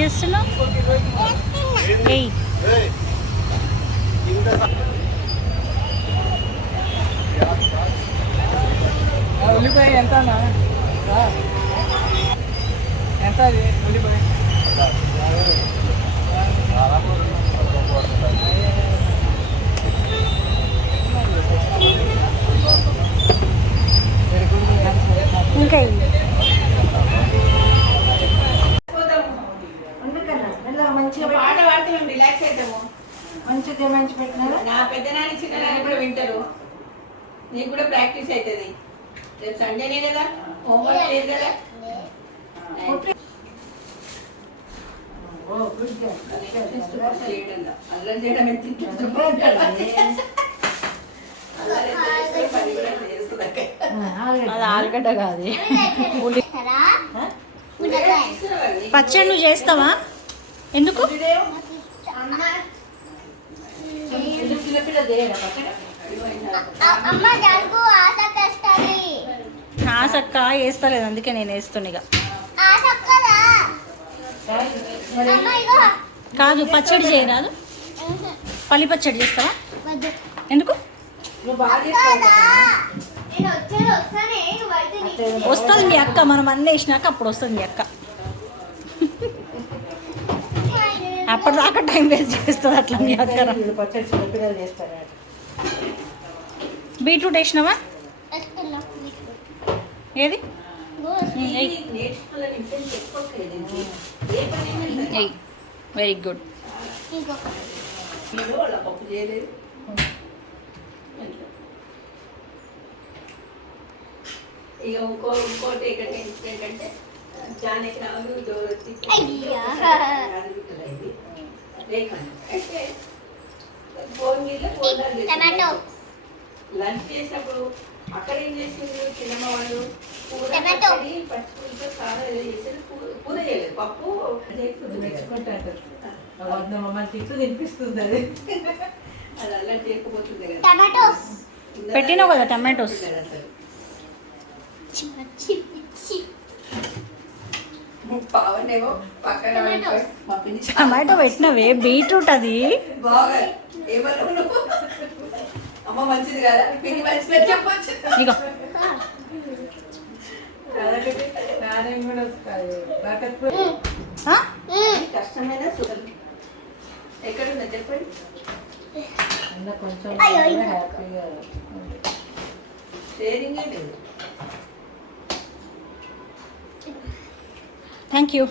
చేస్తున్నావు? ఏయ్ ఉల్లిపాయ ఎంత ఎంత అది ఉల్లిపాయ? ఇంకా మంచిగా పాట పాడితే మేము రిలాక్స్ అవుతాము. మంచిగా మంచి పెట్టినారు. నా పెద్ద నాన్న చిన్న నాన్న కూడా వింటారు. నీకు కూడా ప్రాక్టీస్ అవుతుంది. రేపు సండేనే కదా, హోంవర్క్ లేదు కదా. అల్లం చేయడం అది ఆలుగడ్డ కాదు. పచ్చడి నువ్వు చేస్తావా? ఎందుకు? ఆసక్క వేస్తలేదు, అందుకే నేను వేస్తున్నా. కాదు పచ్చడి చేయరాదు? పల్లి పచ్చడి చేస్తావా? ఎందుకు? వస్తుంది మీ అక్క, మనం అన్నీ వేసినాక అప్పుడు వస్తుంది మీ అక్క. అప్పటిదాకా టైం వేస్ట్ చేస్తుంది అట్లా మీ అక్క. బీట్రూట్ వేసినావా? ఏది వెరీ గుడ్. ఇక ఇంకోటి ఏంటంటే జానకి రాములు లంచ్ చేసినప్పుడు అక్కడ ఏం చేసింది చిన్నమ్మ వాళ్ళు పచ్చిపులతో చాలా ఏదో చేసేది. కూర చేయలేదు, పప్పు మెచ్చుకుంటారు. మమ్మల్ని తిట్టు తినిపిస్తుంది అది. అది అలా చేయకపోతుంది కదా. పెట్టినావు కదా టమాటోస్. పావనేమో పక్కన టమాటో పెట్టినవే, బీట్రూట్ అది బాగా ఏమన్నా అమ్మ మంచిది కదా, పిన్ని మంచిది చెప్పచ్చు. ఇగో కష్టమైన సుఖం ఎక్కడుందా చెప్పండి. కొంచెం హ్యాపీగా షేరింగే లేదు. Thank you.